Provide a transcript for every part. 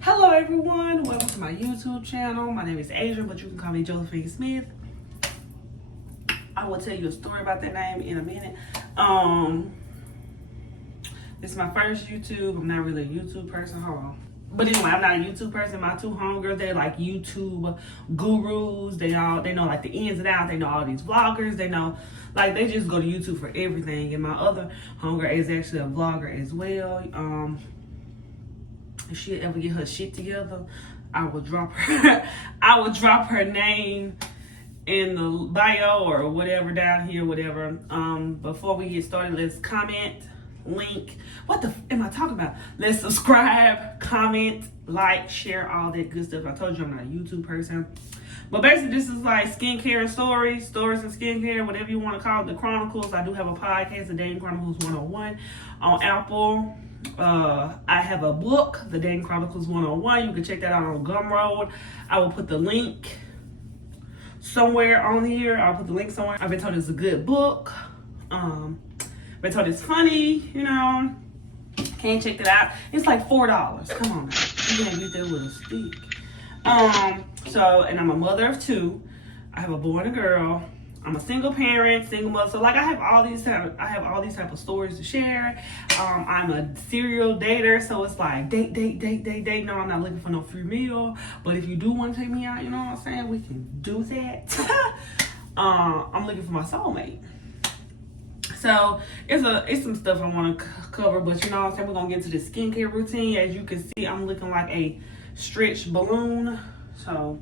Hello everyone, welcome to my YouTube channel. My name is Adrian, but you can call me Josephine Smith. I will tell you a story about that name in a minute. This is my first YouTube. I'm not really a YouTube person, but anyway, I'm not a YouTube person. My two homegirls, they're like YouTube gurus. They know like the ins and outs. They know all these vloggers. They know, like, they just go to YouTube for everything. And my other homegirl is actually a vlogger as well. If she ever get her shit together, I will drop her name in the bio or whatever down here, whatever. Before we get started, let's comment, link. What the am I talking about? Let's subscribe, comment, like, share, all that good stuff. I told you I'm not a YouTube person. But basically, this is like skincare and stories and skincare, whatever you want to call it, the Chronicles. I do have a podcast, The Dating Chronicles 101, on Apple. I have a book, The Dating Chronicles 101. You can check that out on Gumroad. I will put the link somewhere on here. I'll put the link somewhere. I've been told it's a good book. Been told it's funny, you know. Can't check that out. It's like $4. Come on now. You can't get that with a stick. And I'm a mother of two. I have a boy and a girl. I'm a single parent, single mother. So like I have all these type of stories to share. I'm a serial dater, so it's like date. No, I'm not looking for no free meal. But if you do want to take me out, you know what I'm saying? We can do that. I'm looking for my soulmate. So it's some stuff I want to cover, but you know what I'm saying? We're gonna get to the skincare routine. As you can see, I'm looking like a stretched balloon. So,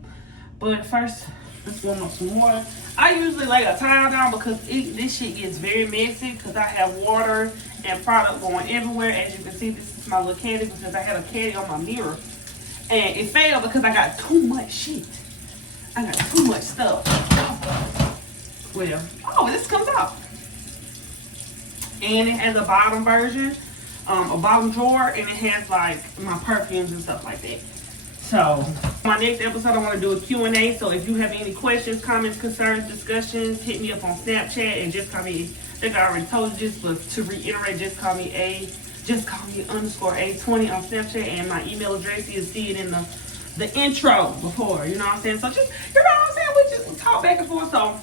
but first, let's warm up some water. I usually lay a towel down because this shit gets very messy because I have water and product going everywhere. As you can see, this is my little caddy because I had a caddy on my mirror. And it failed because I got too much shit. I got too much stuff. Well, this comes out. And it has a bottom version, a bottom drawer, and it has like my perfumes and stuff like that. So, my next episode, I want to do a Q&A. So, if you have any questions, comments, concerns, discussions, hit me up on Snapchat and just call me. I think I already told you this, but to reiterate, just call me _A20 on Snapchat, and my email address. You'll see it in the intro before. You know what I'm saying? So, just you know what I'm saying? We talk back and forth. So,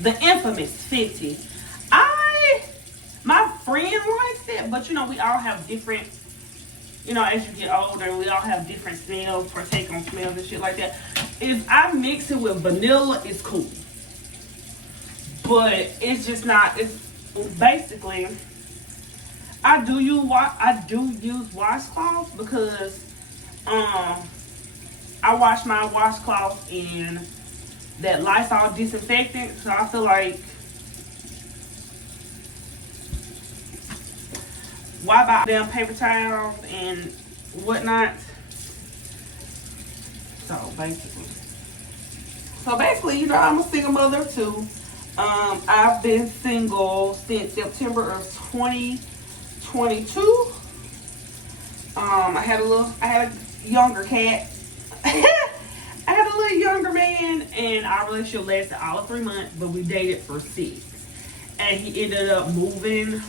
the infamous Fenty. My friend likes it, but you know, we all have different. You know, as you get older, we all have different smells, partake on smells and shit like that. If I mix it with vanilla, it's cool. But it's just not, it's basically, I do use washcloths because I wash my washcloth in that Lysol disinfectant. So I feel like, why buy damn paper towels and whatnot? So basically, you know, I'm a single mother of two. I've been single since September of 2022. I had a younger cat. I had a little younger man, and our relationship lasted all of 3 months, but we dated for 6. And he ended up moving.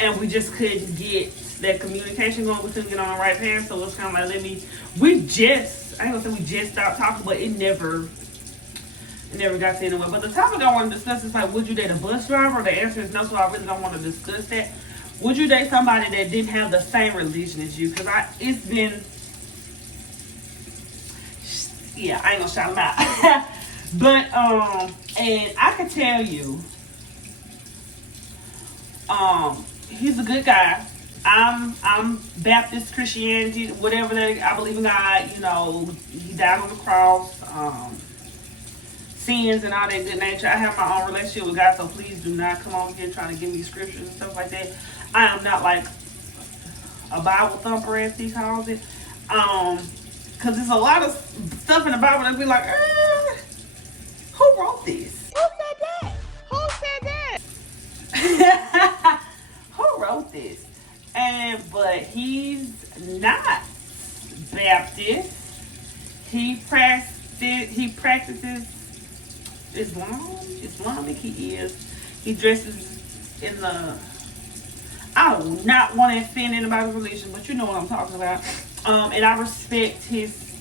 And we just couldn't get that communication going. We couldn't get on the right path. So it's kind of like, I ain't gonna say we just stopped talking, but it never got to anywhere. But the topic I want to discuss is like, would you date a bus driver? The answer is no, so I really don't want to discuss that. Would you date somebody that didn't have the same religion as you? Because it's been, yeah, I ain't gonna shout them out. But, and I can tell you, he's a good guy. I'm Baptist Christianity, whatever that I believe in God. You know, he died on the cross, sins and all that good nature. I have my own relationship with God, so please do not come over here trying to give me scriptures and stuff like that. I am not like a Bible thumper, as he calls it. Cause there's a lot of stuff in the Bible that be like, who wrote this? Who said that? Who said that? Who wrote this? But he's not Baptist. He practices Islamic. He dresses in the, I do not want to offend anybody's religion, but you know what I'm talking about. And I respect his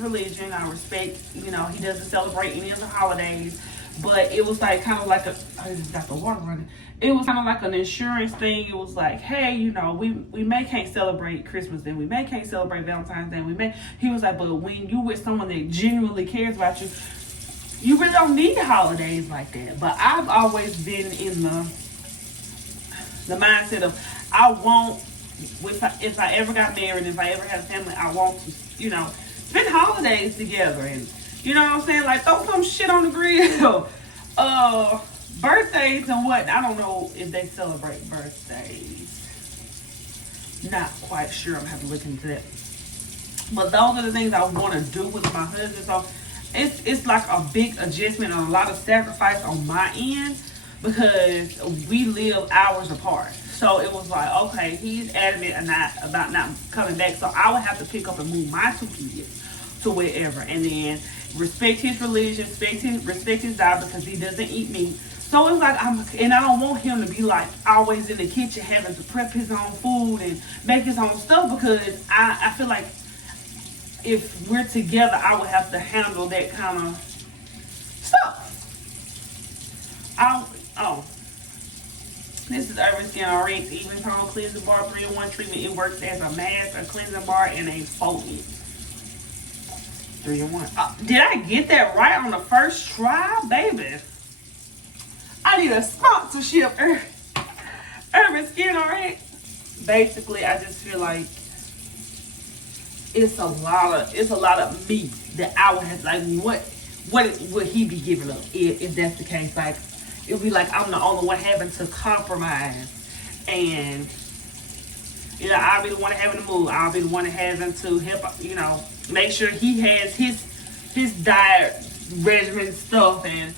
religion. I respect, he doesn't celebrate any of the holidays. But it was like kind of like I just got the water running. It was kind of like an insurance thing. It was like, hey, we may can't celebrate Christmas Day. We may can't celebrate Valentine's Day. He was like, but when you with someone that genuinely cares about you, you really don't need holidays like that. But I've always been in the mindset of I won't, if I ever got married, if I ever had a family, I want to, spend holidays together. And you know what I'm saying? Like, throw some shit on the grill. Birthdays and what? I don't know if they celebrate birthdays. Not quite sure. I'm going to have to look into that. But those are the things I want to do with my husband. So it's like a big adjustment and a lot of sacrifice on my end because we live hours apart. So it was like, okay, he's adamant about not coming back. So I would have to pick up and move my 2 kids to wherever. And then respect his religion, respect his diet because he doesn't eat meat. So it's like, and I don't want him to be like always in the kitchen having to prep his own food and make his own stuff because I feel like if we're together, I would have to handle that kind of stuff. This is Urban Skin RX Even Tone Cleansing Bar 3-in-1 treatment. It works as a mask, a cleansing bar, and a exfoliant. 3-in-1. Did I get that right on the first try, baby? I need a sponsorship, Urban Skin RX. Basically, I just feel like it's a lot of me that I would have, like, what would he be giving up if that's the case? Like, it would be like I'm the only one having to compromise, and I'll be the one having to move. I'll be the one having to help, make sure he has his diet regimen stuff, and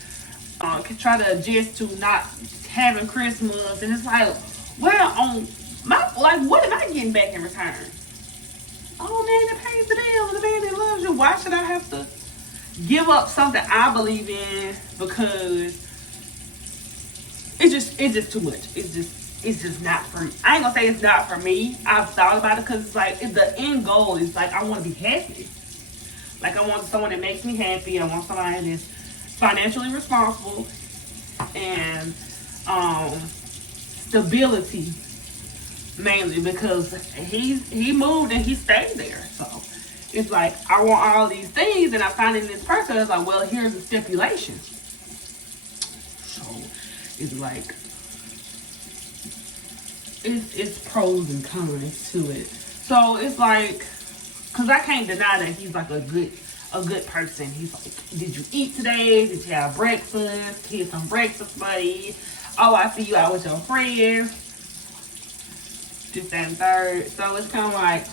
can try to adjust to not having Christmas. And it's like, well, what am I getting back in return? Oh, man, that pays the bills, the man that loves you. Why should I have to give up something I believe in because it's just too much. It's just not for me. I ain't gonna say it's not for me. I've thought about it because it's like the end goal is like I want to be happy. Like I want someone that makes me happy. I want somebody that's financially responsible and stability mainly because he moved and he stayed there. So it's like I want all these things and I find in this person it's like, well, here's the stipulation. So it's like it's pros and cons to it. So it's like, cause I can't deny that he's like a good person. He's like, did you eat today? Did you have breakfast? Here's some breakfast, buddy. Oh, I see you out with your friends. This, that, and third. So it's kind of like,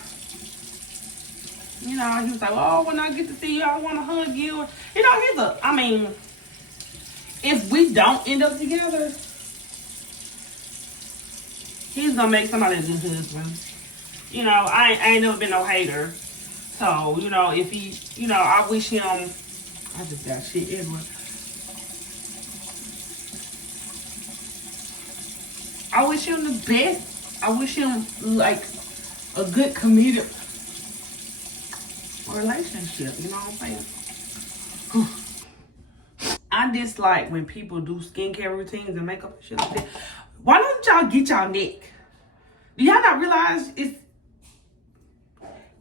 he was like, oh, when I get to see you, I want to hug you. If we don't end up together, he's gonna make somebody a good husband. I ain't never been no hater. So, if he, I wish him, I just got shit everywhere. I wish him the best. I wish him, like, a good committed relationship. You know what I'm saying? I dislike when people do skincare routines and makeup and shit like that. Why don't y'all get y'all neck? Do y'all not realize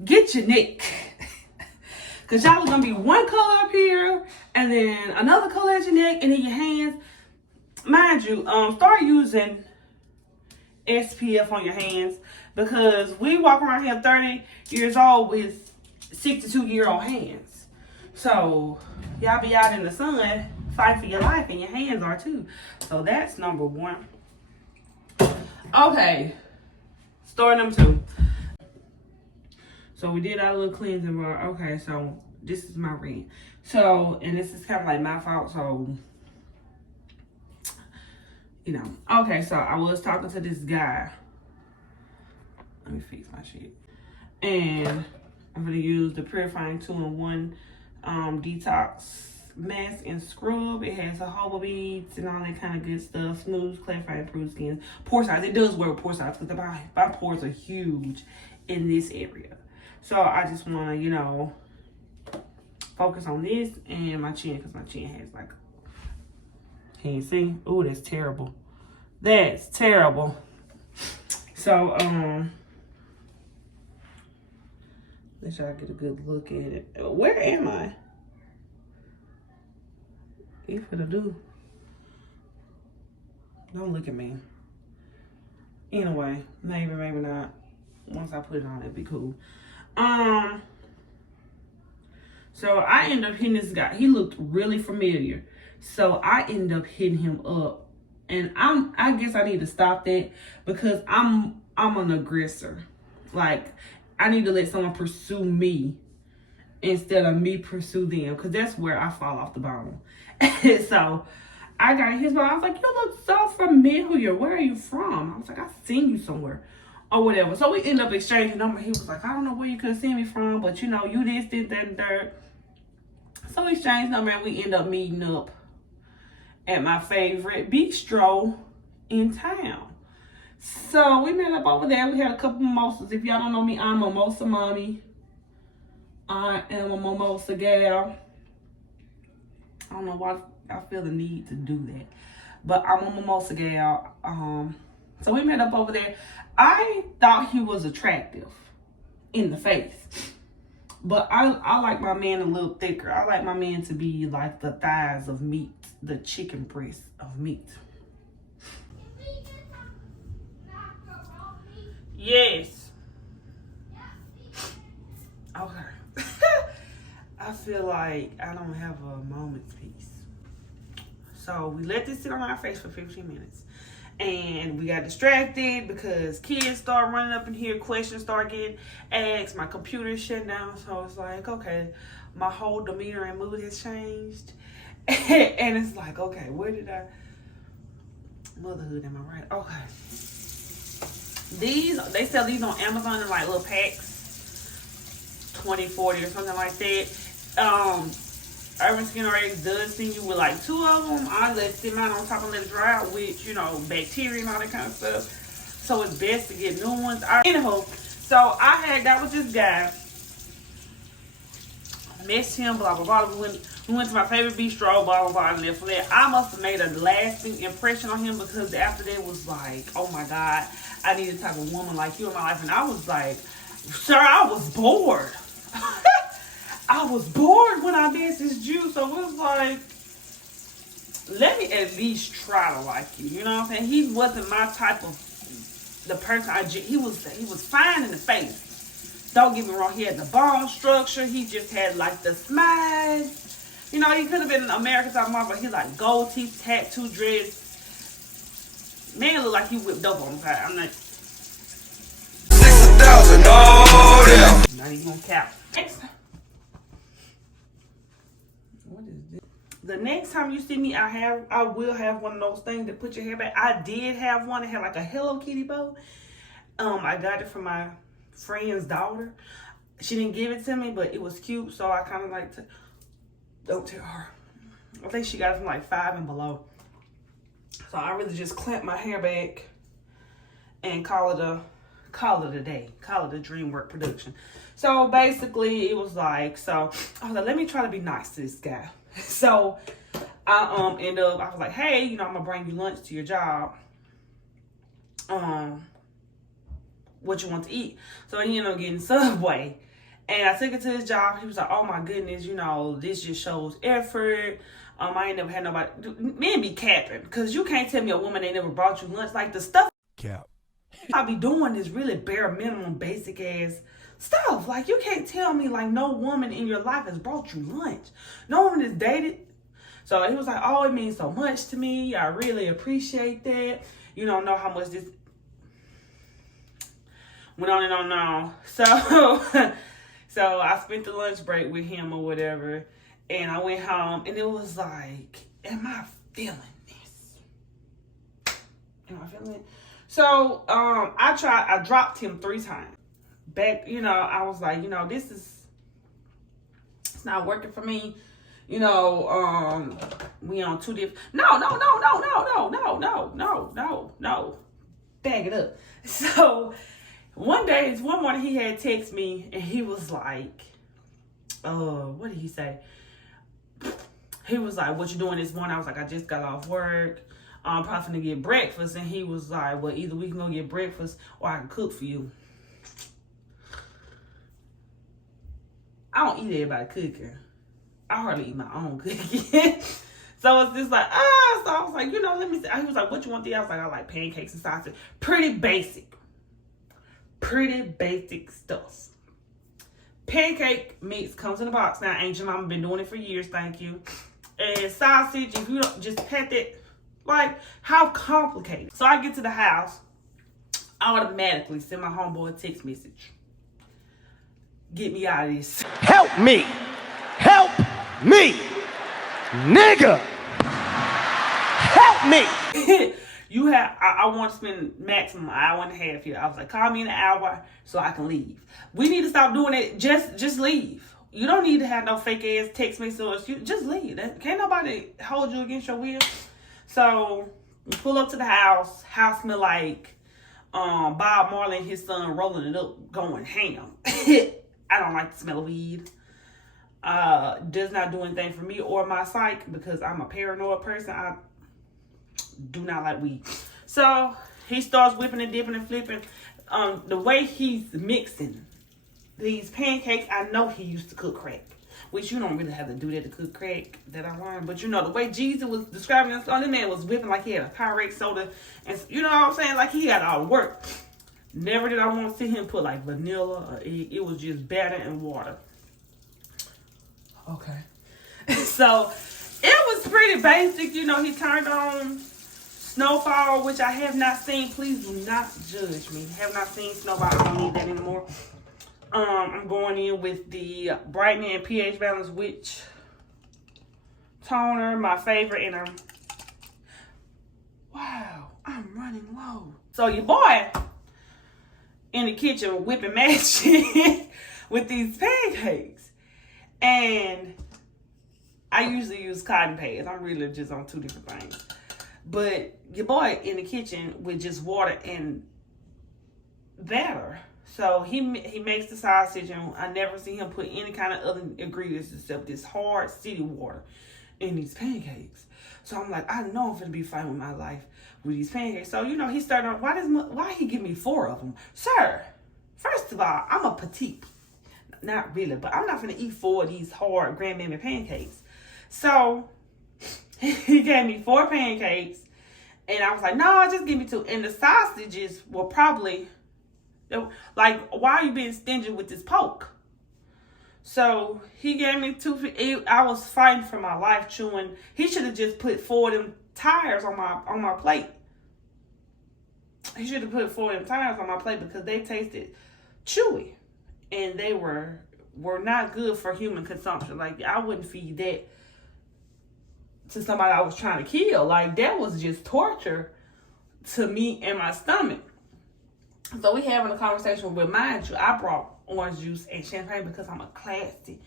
get your neck? Because y'all are going to be one color up here and then another color at your neck and in your hands. Mind you, start using SPF on your hands because we walk around here 30 years old with 62-year-old hands. So y'all be out in the sun, fight for your life, and your hands are too. So that's number one. Okay, story number 2. So we did our little cleansing bar. Okay, so this is my rant. So, and this is kind of like my fault. So, Okay, so I was talking to this guy. Let me fix my shit. And I'm going to use the Purifying 2-in-1 detox mask and scrub. It has jojoba beads and all that kind of good stuff. Smooth, clarify, improve skin. Pore size. It does work with pore size because my pores are huge in this area. So I just want to, you know, focus on this and my chin because my chin has like, can you see? Oh, that's terrible. That's terrible. So, let y'all get a good look at it. Where am I? You finna do. Don't look at me. Anyway, maybe not. Once I put it on, it'd be cool. So I ended up hitting this guy. He looked really familiar. So I ended up hitting him up. And I guess I need to stop that because I'm an aggressor. Like, I need to let someone pursue me instead of me pursue them, because that's where I fall off the bone. So I got his phone. I was like, you look so familiar. Where are you from? I was like, I've seen you somewhere or whatever. So we ended up exchanging numbers. He was like, I don't know where you could have seen me from, but you know, you this, that, and that. So we exchanged numbers and we ended up meeting up at my favorite bistro in town. So we met up over there. We had a couple mimosas. If y'all don't know me, I'm a mimosa mommy. I am a mimosa gal. I don't know why I feel the need to do that, but I'm a mimosa gal. So we met up over there. I thought he was attractive in the face, but I like my man a little thicker. I like my man to be like the thighs of meat, the chicken breast of meat. Yes. Okay. I feel like I don't have a moment's peace. So we let this sit on our face for 15 minutes. And we got distracted because kids start running up in here, questions start getting asked, my computer shut down. So it's like, okay, my whole demeanor and mood has changed. And it's like, okay, where did I... Motherhood, am I right? Okay. They sell these on Amazon in like little packs, 20, 40 or something like that. Urban Skin Rags does send you with like 2 of them. I let them out on top and let it dry out with, you know, bacteria and all that kind of stuff. So it's best to get new ones. Anyhow, so I got with this guy, messed him, blah, blah, blah. We went to my favorite bistro, blah, blah, blah, and then for that, I must have made a lasting impression on him because after that was like, oh my God, I need a type of woman like you in my life. And I was like, sir, I was bored. I was bored when I messaged you. So it was like, let me at least try to like you. You know what I'm saying? He wasn't my type of the person. He was fine in the face. Don't get me wrong. He had the bone structure. He just had like the smile. You know, he could have been an American type of mom, but he like gold teeth, tattoo dreads. Man look like he whipped up on the side. I'm like, 6,000, oh yeah. Not even gonna cap. Next. What is this? The next time you see me, I will have one of those things that put your hair back. I did have one that had like a Hello Kitty bow. I got it from my friend's daughter. She didn't give it to me, but it was cute, so I kind of like to. Don't tell her. I think she got it from like 5 and below. So I really just clamp my hair back and call it a day. Call it a dream work production. So basically it was like, so I was like, let me try to be nice to this guy. So I was like, hey, you know, I'm gonna bring you lunch to your job. What you want to eat? So he ended up getting Subway. And I took it to his job. He was like, oh my goodness, you know, this just shows effort. I ain't never had nobody. Men be capping. Because you can't tell me a woman ain't never brought you lunch. Like, the stuff Cap. I be doing is really bare minimum, basic ass stuff. Like, you can't tell me, like, no woman in your life has brought you lunch. No woman has dated. So he was like, oh, it means so much to me. I really appreciate that. You don't know how much this went on and on and on. So I spent the lunch break with him or whatever, and I went home, and it was like, am I feeling this? Am I feeling it? So I dropped him 3 times. Back, you know, I was like, you know, it's not working for me. We on two different. No. Bag it up. So one morning he had text me and he was like, what did he say? He was like, what you doing this morning? I was like, I just got off work. I'm probably gonna get breakfast. And he was like, well, either we can go get breakfast or I can cook for you. I don't eat everybody cooking. I hardly eat my own cooking. So it's just like, so I was like, let me see. He was like, what you want to eat? I was like, I like pancakes and sausage. Pretty basic stuff. Pancake mix comes in a box now. Ancient Mama been doing it for years, thank you. And sausage, if you don't just pat it, like, how complicated? So I get to the house, I automatically send my homeboy a text message. Get me out of this. Help me! Help me! Nigga! Help me! I want to spend maximum an hour and a half here. I was like, call me in an hour so I can leave. We need to stop doing it. Just leave. You don't need to have no fake ass text message. You just leave. Can't nobody hold you against your will. So we pull up to the house. House smell like Bob Marley and his son rolling it up, going ham. I don't like the smell of weed. Does not do anything for me or my psyche because I'm a paranoid person. I do not like weed. So he starts whipping and dipping and flipping. The way he's mixing these pancakes, I know he used to cook crack, which you don't really have to do that to cook crack, that I learned. But the way Jeezy was describing this, this man was whipping like he had a Pyrex soda, and you know what I'm saying, like he had all the work. Never did I want to see him put like vanilla or egg. It was just batter and water. Okay. So it was pretty basic. He turned on Snowfall, which I have not seen. Please do not judge me. Have not seen Snowfall. I don't need that anymore. I'm going in with the Brightening and pH Balance Witch toner, my favorite, and I'm running low. So your boy in the kitchen whipping magic with these pancakes, and I usually use cotton pads. I'm really just on two different things, but your boy in the kitchen with just water and batter. So he makes the sausage, and I never see him put any kind of other ingredients except this hard city water in these pancakes. So I'm like, I know I'm gonna be fine with my life with these pancakes. So he started on, why he give me 4 of them, sir? First of all, I'm a petite, not really, but I'm not gonna eat 4 of these hard grandmammy pancakes. So he gave me 4 pancakes, and I was like, no, just give me 2. And the sausages were probably like, why are you being stingy with this pork? So he gave me 2. I was fighting for my life chewing. He should have just put 4 of them tires on my plate. He should have put 4 of them tires on my plate because they tasted chewy, and they were not good for human consumption. Like, I wouldn't feed that to somebody I was trying to kill. Like, that was just torture to me and my stomach. So we having a conversation with, mind you, I brought orange juice and champagne because I'm classy.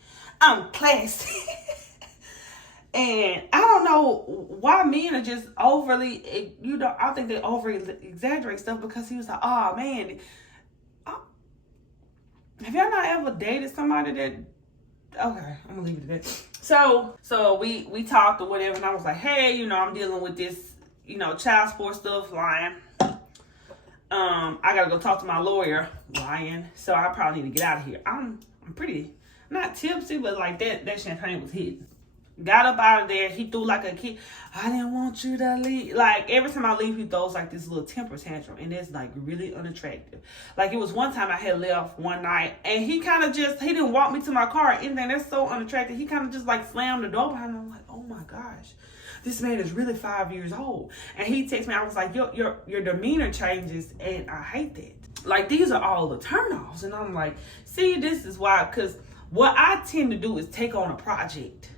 And I don't know why men are just overly, I think they overly exaggerate stuff, because he was like, oh man, have y'all not ever dated somebody that, okay, I'm gonna leave it at that. So we talked or whatever, and I was like, hey, I'm dealing with this, child support stuff, lying. I gotta go talk to my lawyer, lying. So I probably need to get out of here. I'm pretty, not tipsy, but like that champagne was hitting. Got up out of there. He threw like a kid. I didn't want you to leave. Like, every time I leave, he throws like this little temper tantrum, and it's like really unattractive. Like, it was one time I had left one night, and he kind of he didn't walk me to my car or anything. That's so unattractive. He kind of just like slammed the door behind me. I'm like, oh my gosh, this man is really 5 years old. And he texted me. I was like, your demeanor changes, and I hate that. Like, these are all the turnoffs. And I'm like, see, this is why, because what I tend to do is take on a project.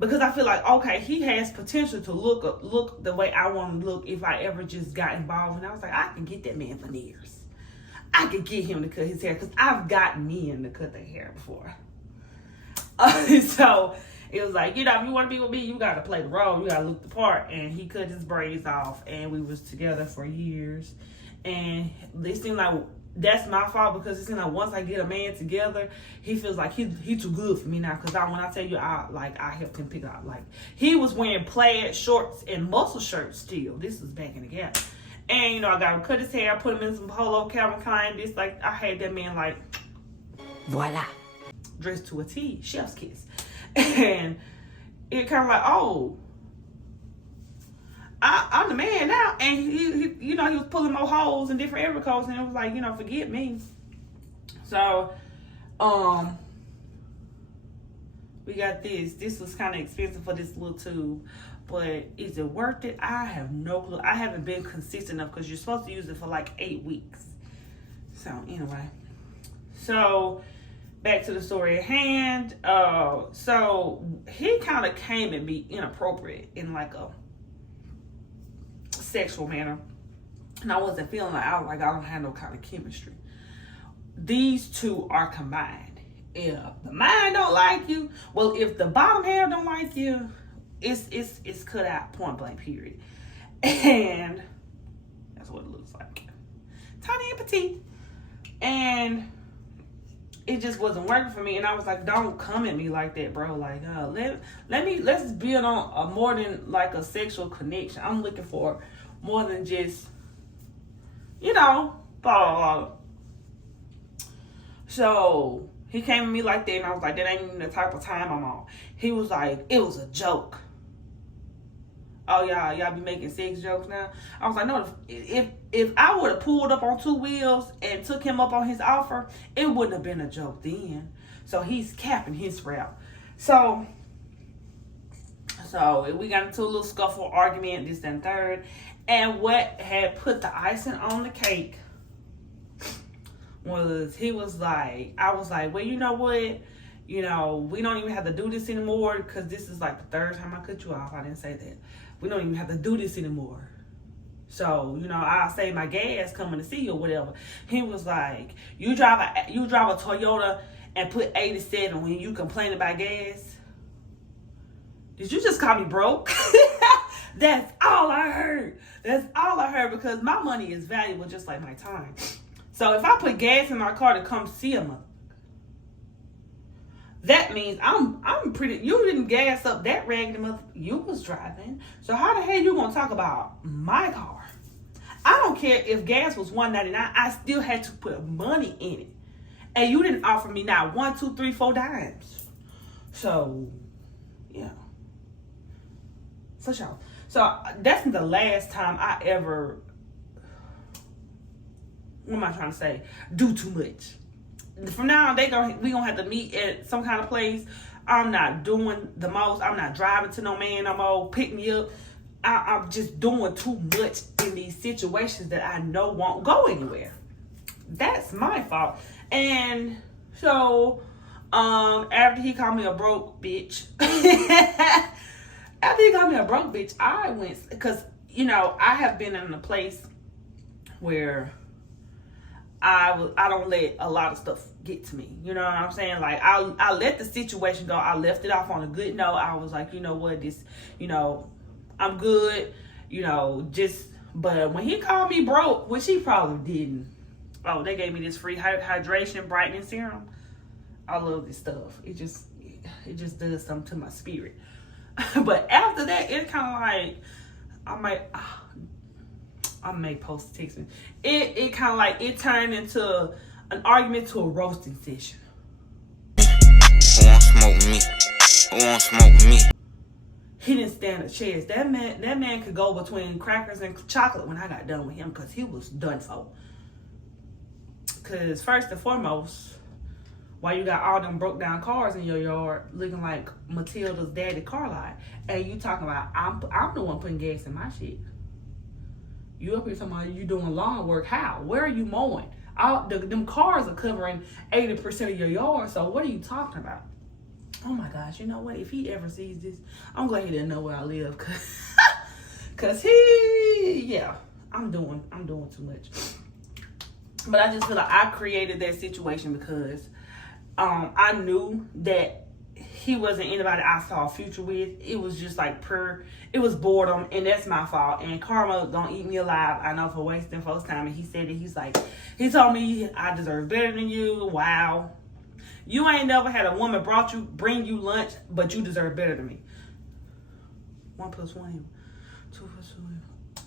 Because I feel like, okay, he has potential to look the way I want to look if I ever just got involved. And I was like, I can get that man veneers. I could get him to cut his hair, because I've got men to cut their hair before. So It was like, you know, if you want to be with me, you got to play the role. You got to look the part. And he cut his braids off, and we was together for years. And it seemed like that's my fault, because it seems like once I get a man together, he feels like he too good for me now. Because when I tell you, I helped him pick out. Like, he was wearing plaid shorts and muscle shirts still. This was back in the gap. And, you know, I got him cut his hair, put him in some polo Calvin Klein. This, like, I had that man, like, voila, dressed to a T, chef's kiss. And it kind of like, oh, I'm the man now. And he, you know, he was pulling more holes in different area codes, and it was like, you know, forget me. So, we got this. This was kind of expensive for this little tube, but is it worth it? I have no clue. I haven't been consistent enough, because you're supposed to use it for like 8 weeks. So anyway, so back to the story at hand. So he kind of came at me inappropriate in like a sexual manner, and I wasn't feeling like, I don't have no kind of chemistry. These two are combined. If the mind don't like you, well, if the bottom half don't like you, it's cut out, point blank, period. And that's what it looks like, tiny and petite. And it just wasn't working for me, and I was like, don't come at me like that, bro. Like, let's build on a more than like a sexual connection. I'm looking for more than just, you know, blah, blah, blah. So he came at me like that, and I was like, that ain't even the type of time I'm on. He was like, it was a joke. Oh, y'all be making sex jokes now? I was like, no, if I would have pulled up on 2 wheels and took him up on his offer, it wouldn't have been a joke then. So he's capping his route. So we got into a little scuffle, argument, this and third. And what had put the icing on the cake was, he was like, I was like, well, you know what? You know, we don't even have to do this anymore, because this is like the 3rd time I cut you off. I didn't say that. We don't even have to do this anymore. So, you know, I'll save my gas coming to see you or whatever. He was like, you drive a Toyota and put 87 when you complain about gas? Did you just call me broke? That's all I heard. That's all I heard, because my money is valuable just like my time. So if I put gas in my car to come see a mother, that means I'm pretty. You didn't gas up that raggedy mother you was driving. So how the hell you gonna talk about my car? I don't care if gas was $1.99. I still had to put money in it, and you didn't offer me not 1, 2, 3, 4 dimes. So yeah, for sure. So that's the last time I ever. What am I trying to say? Do too much. From now on, we gonna have to meet at some kind of place. I'm not doing the most. I'm not driving to no man no more. Pick me up. I'm just doing too much in these situations that I know won't go anywhere. That's my fault. And so, after he called me a broke bitch, I went, because, you know, I have been in a place where I don't let a lot of stuff get to me. You know what I'm saying? Like, I let the situation go. I left it off on a good note. I was like, you know what, this, you know, I'm good, you know, but when he called me broke, which he probably didn't. Oh, they gave me this free hydration brightening serum. I love this stuff. It just does something to my spirit. But after that, it's kind of like, I may post text me. It kind of like, it turned into an argument to a roasting session. Who won't smoke me? Who won't smoke me? He didn't stand a chance. That man could go between crackers and chocolate when I got done with him, because he was done for. Because first and foremost, why you got all them broke down cars in your yard looking like Matilda's daddy car lot, and you talking about I'm the one putting gas in my shit. You up here talking about you doing lawn work? How? Where are you mowing? Them cars are covering 80% of your yard. So what are you talking about? Oh my gosh! You know what? If he ever sees this, I'm glad he didn't know where I live, cause I'm doing too much. But I just feel like I created that situation because I knew that he wasn't anybody I saw a future with. It was just like it was boredom, and that's my fault. And karma gonna eat me alive, I know, for wasting folks' time. And he said that he told me I deserve better than you. Wow. You ain't never had a woman bring you lunch, but you deserve better than me. 1 + 1 = 2 + 2.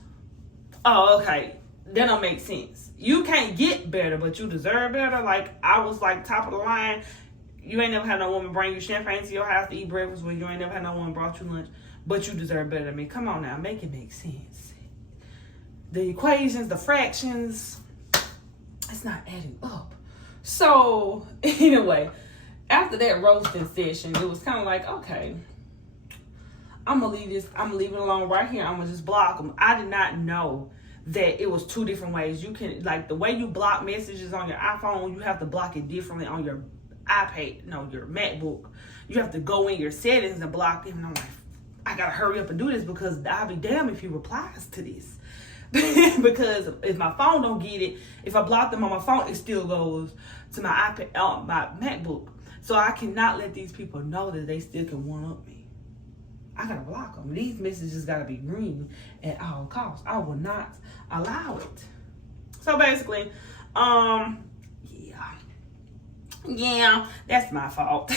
Oh, okay. That don't make sense. You can't get better, but you deserve better. Like, I was like top of the line. You ain't never had no woman bring you champagne to your house to eat breakfast with. You ain't never had no woman brought you lunch, but you deserve better than me. Come on now, make it make sense. The equations, the fractions, it's not adding up. So, anyway, after that roasting session, it was kind of like, okay, I'm going to leave it alone right here. I'm going to just block them. I did not know that it was 2 different ways. You can, like, the way you block messages on your iPhone, you have to block it differently on your your MacBook. You have to go in your settings and block them. And I'm like, I got to hurry up and do this because I'll be damned if he replies to this. Because if my phone don't get it, if I block them on my phone, it still goes to my iPad, my MacBook. So I cannot let these people know that they still can one-up me. I gotta block them. These messages gotta be green at all costs. I will not allow it. So basically, yeah, that's my fault.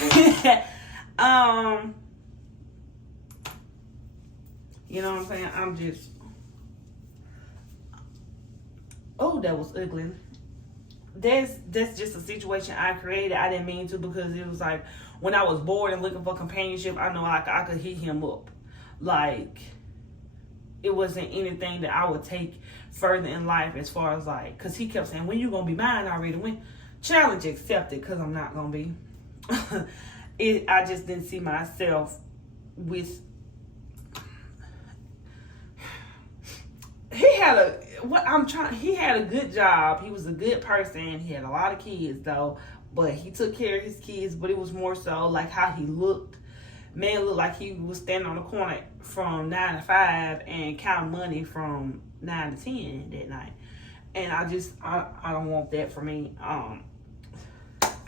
You know what I'm saying? I'm just, oh, that was ugly. That's just a situation I created. I didn't mean to, because it was like when I was bored and looking for companionship, I know I could hit him up. Like, it wasn't anything that I would take further in life as far as like, because he kept saying, when you gonna be mine? I already went. Challenge accepted, because I'm not gonna be. I just didn't see myself with. He had a good job. He was a good person. He had a lot of kids though, but he took care of his kids. But it was more so like how he looked. Man looked like he was standing on the corner from 9 to 5 and counting money from 9 to 10 that night. And I don't want that for me.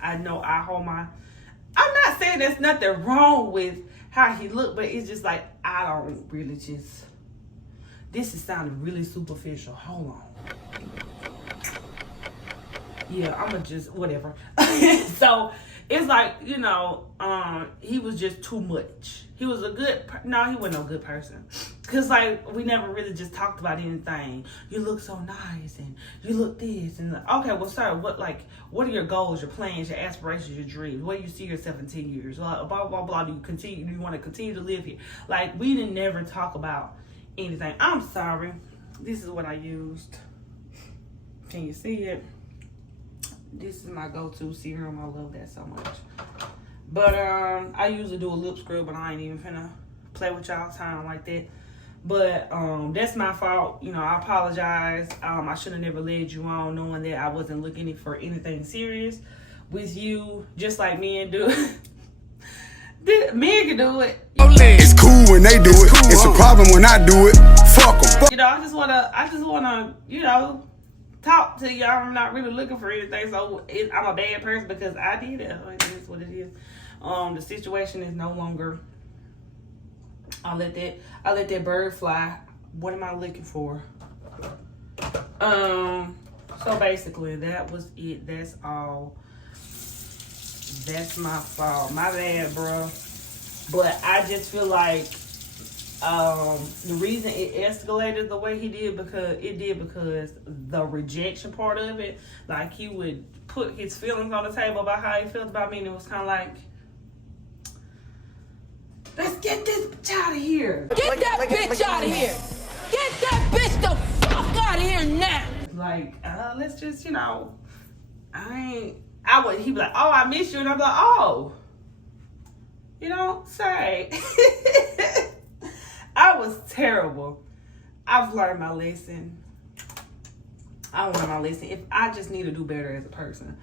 I know I'm not saying there's nothing wrong with how he looked, but it's just like, I don't really just. This is sounding really superficial. Hold on. Yeah, I'ma just, whatever. So, it's like, he was just too much. He was he wasn't no good person. Because, like, we never really just talked about anything. You look so nice, and you look this, and okay, well, sir, what are your goals, your plans, your aspirations, your dreams? Where do you see yourself in 10 years? Blah, blah, blah, blah. Do you want to continue to live here? Like, we didn't never talk about anything. I'm sorry. This is what I used. Can you see it? This is my go-to serum. I love that so much. But I usually do a lip scrub, but I ain't even finna play with y'all time like that. But that's my fault. I apologize. I should have never led you on knowing that I wasn't looking for anything serious with you, just like men do. Men can do it. It's cool when they do it. It's a problem when I do it. Fuck them. I just wanna, talk to you. I'm not really looking for anything, so I'm a bad person because I did it. It is what it is. The situation is no longer. I let that bird fly. What am I looking for? So basically, that was it. That's all. That's my fault. My bad, bro. But I just feel like the reason it escalated the way he did because the rejection part of it, like he would put his feelings on the table about how he felt about me, and it was kind of like, let's get this bitch out of here. Get that bitch out of here. Get that bitch the fuck out of here now. Like, let's just, he'd be like, oh, I miss you. And I'm like, oh, say. I was terrible. I've learned my lesson. If I just need to do better as a person,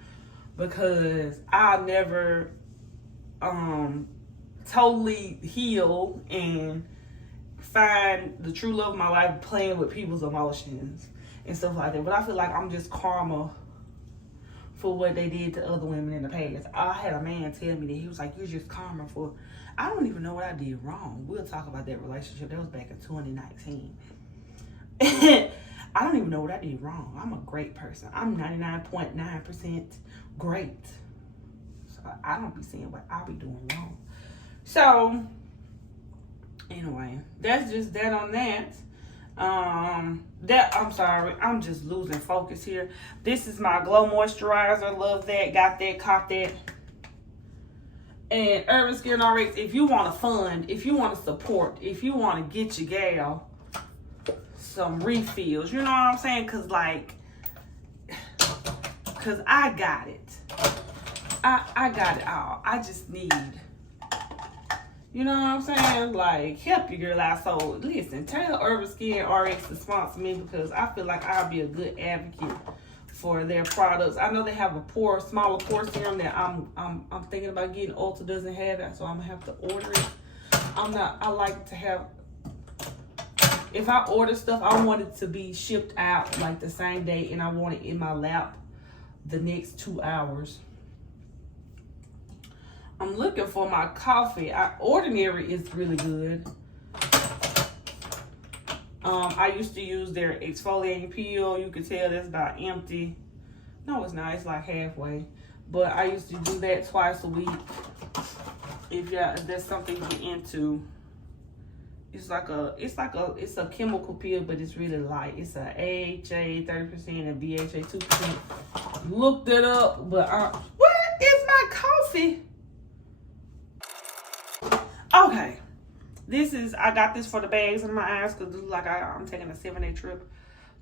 because I'll never totally heal and find the true love of my life playing with people's emotions and stuff like that. But I feel like I'm just karma for what they did to other women in the past. I had a man tell me that. He was like, you're just karma for... I don't even know what I did wrong. We'll talk about that relationship. That was back in 2019. I don't even know what I did wrong. I'm a great person. I'm 99.9% great. So I don't be seeing what I be doing wrong. So, anyway, that's just that on that. I'm sorry, I'm just losing focus here. This is my glow moisturizer. Love that. Got that. Caught that. And Urban Skin RX, if you want to fund, if you want to support, if you want to get your gal some refills, you know what I'm saying? Cause I got it. I got it all. I just need, you know what I'm saying? Like, help your girl out. So listen, tell Urban Skin RX to sponsor me, because I feel like I'll be a good advocate for their products. I know they have a smaller pore serum that I'm thinking about getting. Ulta doesn't have that, so I'm gonna have to order it. I like to have, if I order stuff, I want it to be shipped out like the same day, and I want it in my lap the next 2 hours. I'm looking for my coffee. Ordinary is really good. I used to use their exfoliating peel. You can tell that's about empty. No, it's not. It's like halfway. But I used to do that twice a week. If that's something you're into. It's a chemical peel, but it's really light. It's a AHA 30% and BHA 2%. Looked it up, but where is my coffee? Okay. I got this for the bags in my eyes, because like I'm taking a 7-day trip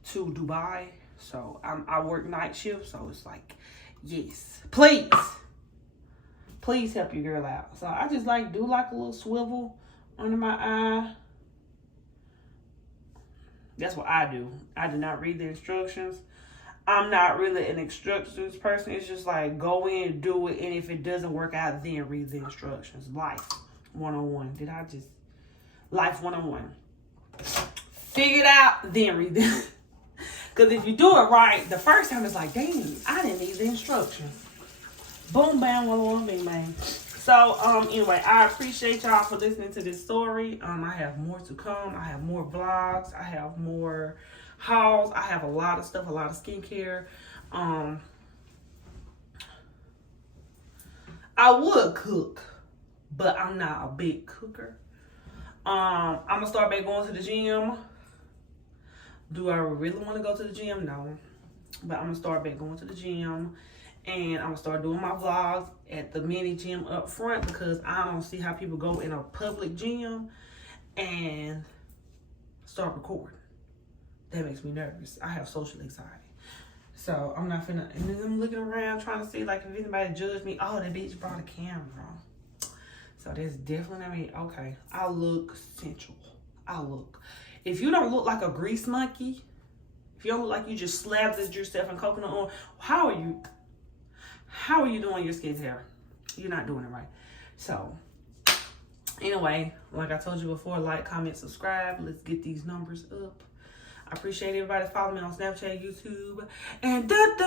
to Dubai. So I work night shift, so it's like, yes, please help your girl out. So I just do like a little swivel under my eye. That's what I do. I do not read the instructions. I'm not really an instructions person. It's just like, go in, do it, and if it doesn't work out, then read the instructions. Life 101. Life 101. Figure it out, then read them. Because if you do it right, the first time it's like, dang, I didn't need the instructions. Boom, bam, 101, bing, bang. So, anyway, I appreciate y'all for listening to this story. I have more to come. I have more vlogs. I have more hauls. I have a lot of stuff, a lot of skincare. I would cook, but I'm not a big cooker. I'm gonna start back going to the gym. Do I really want to go to the gym? No. But I'm gonna start back going to the gym. And I'm gonna start doing my vlogs at the mini gym up front, because I don't see how people go in a public gym and start recording. That makes me nervous. I have social anxiety. So I'm not finna, and then I'm looking around trying to see like if anybody judge me. Oh, that bitch brought a camera. So that's definitely, I mean, okay. I look sensual. If you don't look like a grease monkey, if you don't look like you just slathered yourself in coconut oil, how are you doing your skincare? You're not doing it right. So anyway, like I told you before, like, comment, subscribe. Let's get these numbers up. I appreciate everybody following me on Snapchat, YouTube, and that's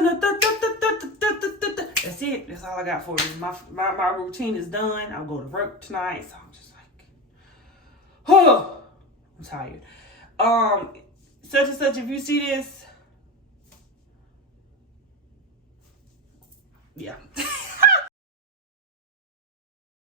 it. That's all I got for you. My routine is done. I'll go to work tonight, so I'm just like, oh, I'm tired. Such and such, if you see this, yeah.